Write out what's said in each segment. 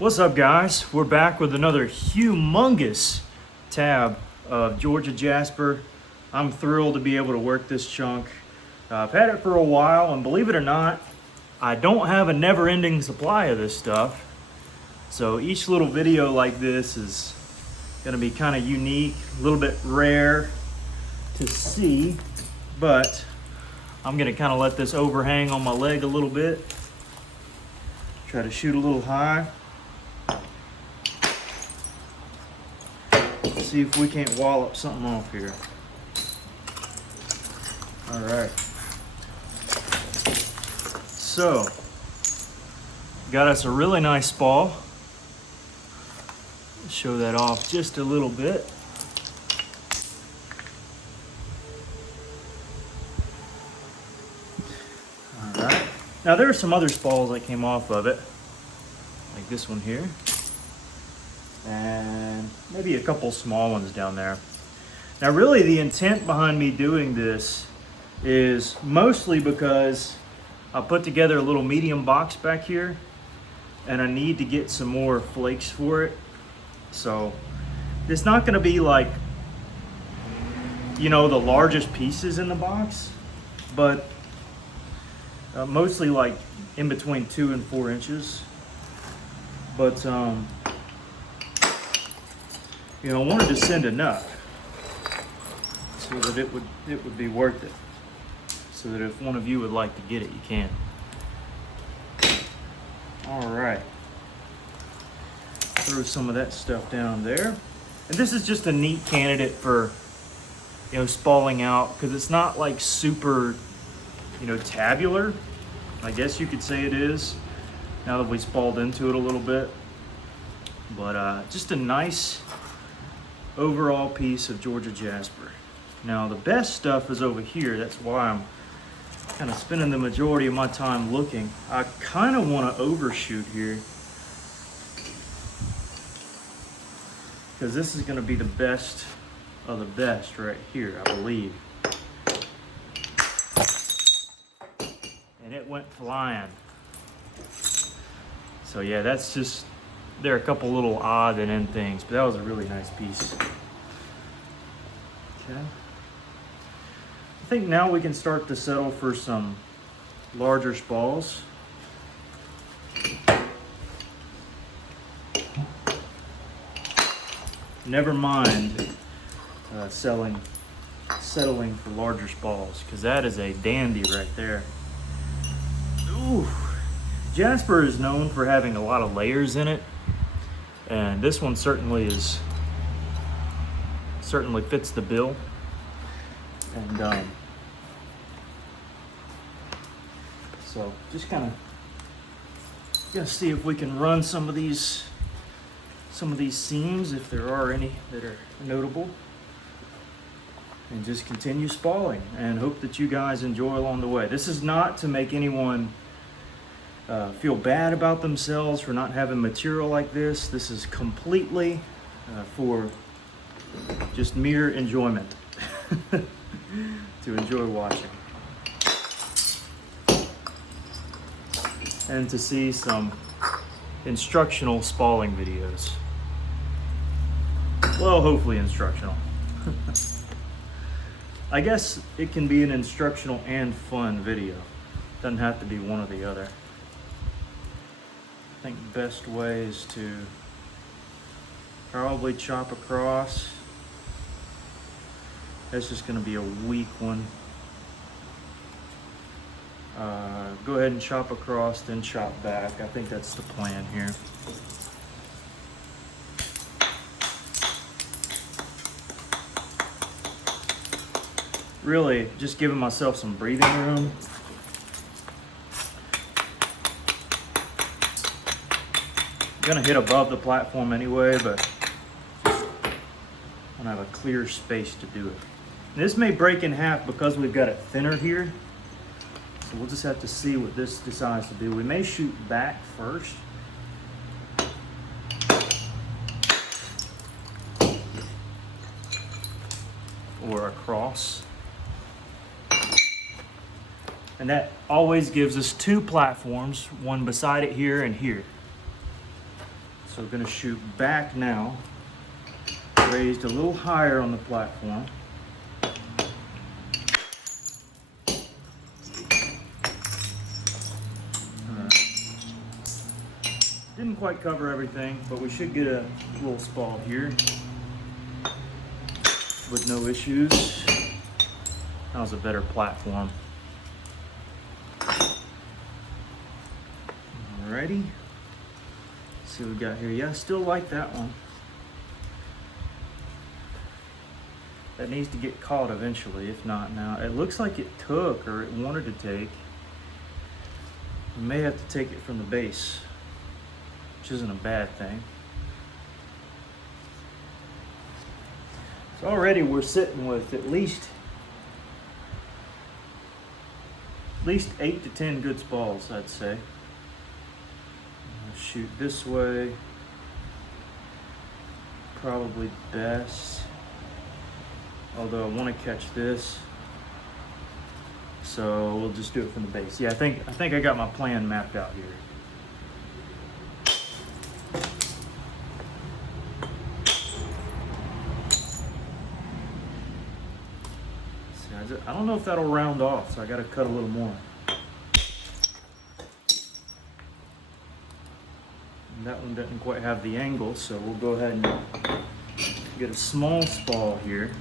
What's up, guys? We're back with another humongous tab of Georgia Jasper. I'm thrilled to be able to work this chunk. I've had it for a while, and believe it or not, I don't have a never-ending supply of this stuff. So each little video like this is going to be kind of unique, a little bit rare to see, but I'm going to kind of let this overhang on my leg a little bit. Try to shoot a little high. See if we can't wallop something off here. All right. So, got us a really nice spall. Show that off just a little bit. All right. Now there are some other spalls that came off of it, like this one here. And maybe a couple small ones down there. Now really the intent behind me doing this is mostly because I put together a little medium box back here and I need to get some more flakes for it. So it's not going to be like, you know, the largest pieces in the box, but mostly like in between 2 and 4 inches. But you know, I wanted to send enough so that it would be worth it. So that if one of you would like to get it, you can. All right. Throw some of that stuff down there. And this is just a neat candidate for, you know, spalling out, because it's not like super, you know, tabular. I guess you could say it is, now that we spalled into it a little bit. But just a nice overall piece of Georgia Jasper. Now the best stuff is over here. That's why I'm kind of spending the majority of my time looking. I kind of want to overshoot here, because this is going to be the best of the best right here, I believe. And it went flying. So yeah, that's just, there are a couple little odd and end things, but that was a really nice piece. Okay. I think now we can start to settle for some larger spalls. Never mind settling for larger spalls, because that is a dandy right there. Ooh. Jasper is known for having a lot of layers in it, and this one certainly fits the bill. And so just kind of gonna see if we can run some of these seams, if there are any that are notable, and just continue spalling and hope that you guys enjoy along the way. This is not to make anyone feel bad about themselves for not having material like this. This is completely for just mere enjoyment, to enjoy watching and to see some instructional spalling videos. Well, hopefully instructional. I guess it can be an instructional and fun video. Doesn't have to be one or the other. I think the best way is to probably chop across. That's just going to be a weak one. Go ahead and chop across, then chop back. I think that's the plan here. Really just giving myself some breathing room. I'm gonna hit above the platform anyway, but just want to have a clear space to do it. And this may break in half because we've got it thinner here. So we'll just have to see what this decides to do. We may shoot back first. Or across. And that always gives us 2 platforms, one beside it here and here. So we're gonna shoot back now, raised a little higher on the platform. Didn't quite cover everything, but we should get a little spall here with no issues. That was a better platform. Alrighty. Let's see what we got here. Yeah, I still like that one. That needs to get caught eventually, if not now. It looks like it took, or it wanted to take. We may have to take it from the base, which isn't a bad thing. So already we're sitting with at least 8 to 10 good spalls, I'd say. I'll shoot this way, probably best. Although I want to catch this, so we'll just do it from the base. Yeah, I think I got my plan mapped out here. I don't know if that'll round off, so I got to cut a little more. And that one doesn't quite have the angle, so we'll go ahead and get a small spall here.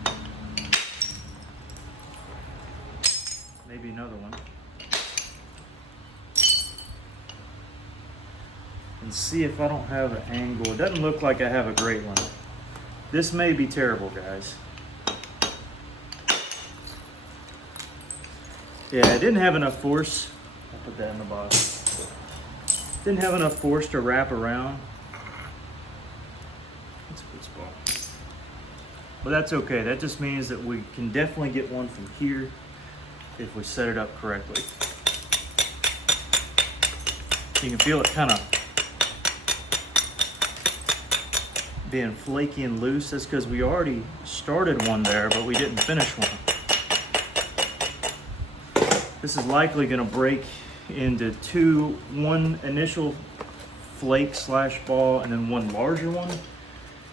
Maybe another one. And see if I don't have an angle. It doesn't look like I have a great one. This may be terrible, guys. Yeah, I didn't have enough force. I'll put that in the bottom. Didn't have enough force to wrap around. That's a good spot. But that's okay. That just means that we can definitely get one from here if we set it up correctly. You can feel it kind of being flaky and loose. That's because we already started one there, but we didn't finish one. This is likely going to break into one initial flake / ball and then one larger one.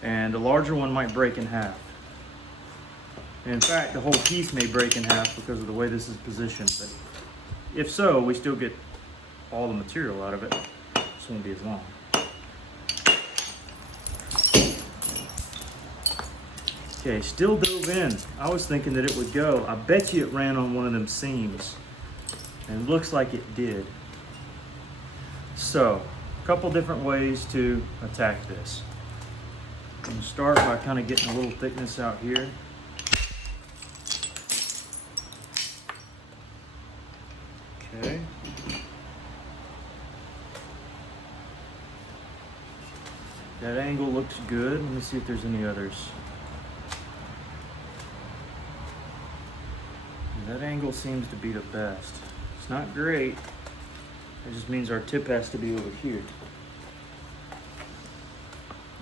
And the larger one might break in half. And in fact, the whole piece may break in half because of the way this is positioned. But if so, we still get all the material out of it. This won't be as long. Okay, still dove in. I was thinking that it would go. I bet you it ran on one of them seams. And it looks like it did. So, a couple different ways to attack this. I'm going to start by kind of getting a little thickness out here. Okay. That angle looks good. Let me see if there's any others. That angle seems to be the best. It's not great. It just means our tip has to be over here.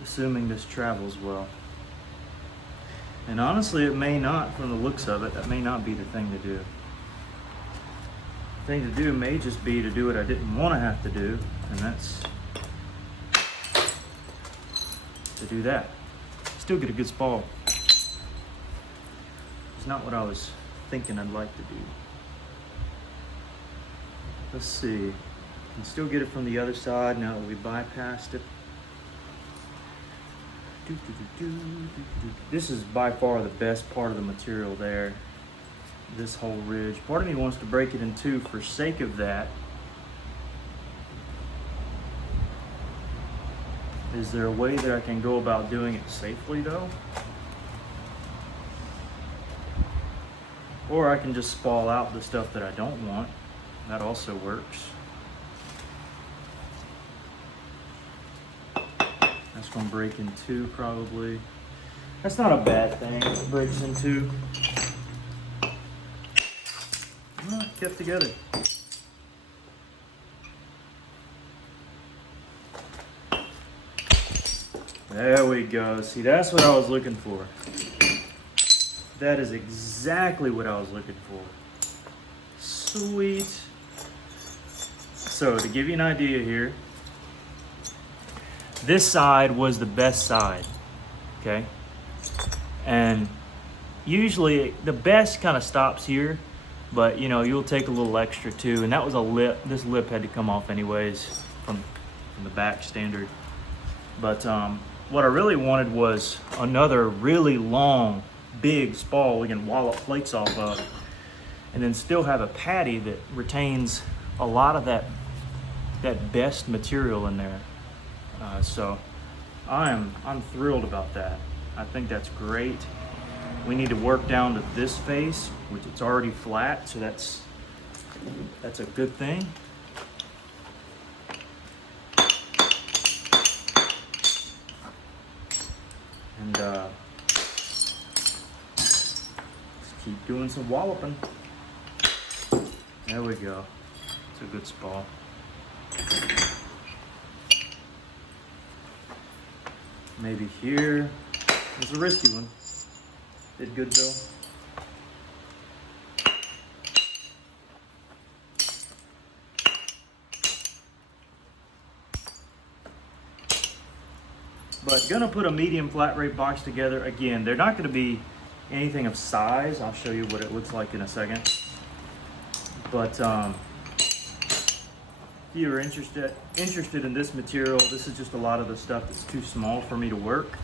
Assuming this travels well. And honestly, it may not, from the looks of it, that may not be the thing to do. The thing to do may just be to do what I didn't want to have to do, and that's to do that. Still get a good spall. It's not what I was thinking I'd like to do. Let's see. Can still get it from the other side now that we bypassed it. This is by far the best part of the material there. This whole ridge. Part of me wants to break it in two for sake of that. Is there a way that I can go about doing it safely though? Or I can just spall out the stuff that I don't want. That also works. That's gonna break in two probably. That's not a bad thing if it breaks in two. Well, kept together. There we go. See, that's what I was looking for. That is exactly what I was looking for. Sweet. So to give you an idea here, this side was the best side, okay? And usually the best kind of stops here, but you know, you'll take a little extra too. And that was a lip. This lip had to come off anyways from the back standard. But what I really wanted was another really long, big spall we can wallop plates off of, and then still have a patty that retains a lot of that best material in there. So I'm thrilled about that. I think that's great. We need to work down to this face, which it's already flat, so that's a good thing. And let's keep doing some walloping. There we go. It's a good spall. Maybe here. It's a risky one. Did good though. But gonna put a medium flat rate box together. Again, they're not gonna be anything of size. I'll show you what it looks like in a second. But if you're interested in this material, this is just a lot of the stuff that's too small for me to work.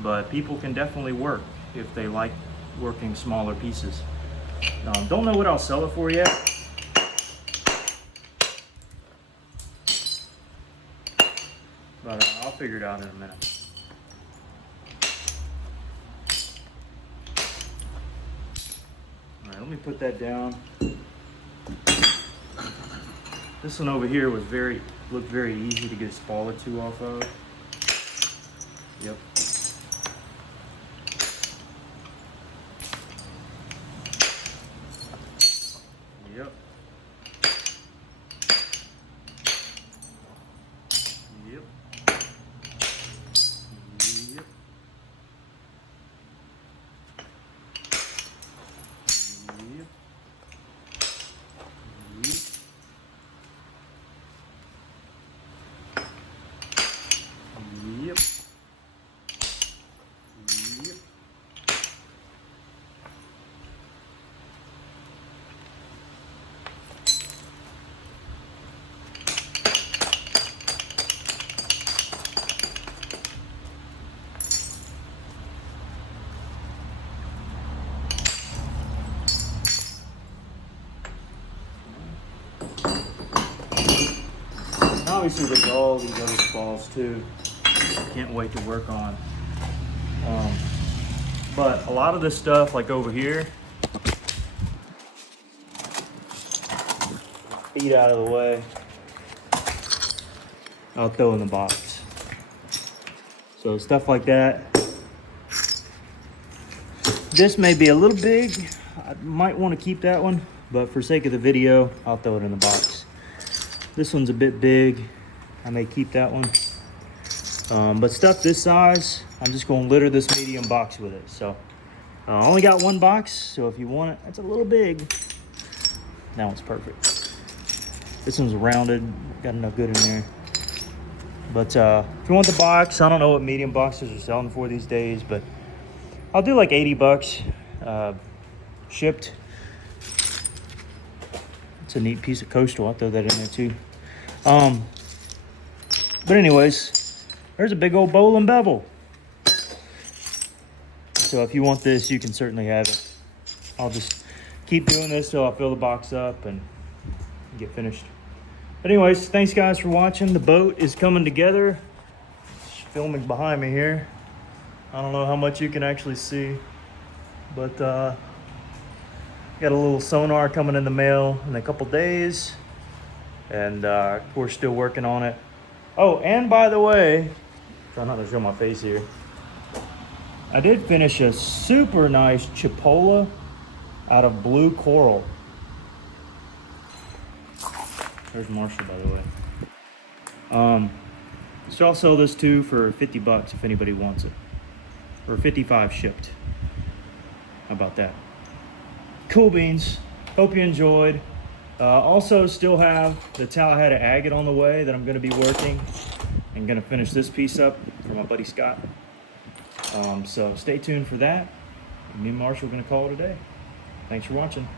But people can definitely work if they like working smaller pieces. Don't know what I'll sell it for yet. But I'll figure it out in a minute. All right, let me put that down. This one over here was looked very easy to get a spall or two off of. Yep. Yep. Yep. Yep. Yep. Yep. Yep. Obviously there's all these other spalls too. Can't wait to work on. But a lot of this stuff, like over here, feet out of the way, I'll throw in the box. So stuff like that. This may be a little big. I might want to keep that one, but for sake of the video, I'll throw it in the box. This one's a bit big. I may keep that one. But stuff this size, I'm just going to litter this medium box with it. So I only got one box, so if you want it, that's a little big. That one's perfect. This one's rounded, got enough good in there. But if you want the box, I don't know what medium boxes are selling for these days, but I'll do like 80 bucks shipped. It's a neat piece of coastal. I'll throw that in there too. But anyways, there's a big old bowl and bevel. So if you want this, you can certainly have it. I'll just keep doing this till I fill the box up and get finished. But anyways, thanks guys for watching. The boat is coming together. It's filming behind me here. I don't know how much you can actually see, but got a little sonar coming in the mail in a couple days, and we're still working on it. Oh, and by the way, try not to show my face here, I did finish a super nice chipola out of blue coral. There's Marshall, by the way. So I'll sell this too for 50 bucks if anybody wants it, or 55 shipped. How about that? Cool beans. Hope you enjoyed. Also still have the Tallahassee agate on the way that I'm going to be working. and gonna finish this piece up for my buddy Scott. So stay tuned for that. Me and Marshall are gonna call it a day. Thanks for watching.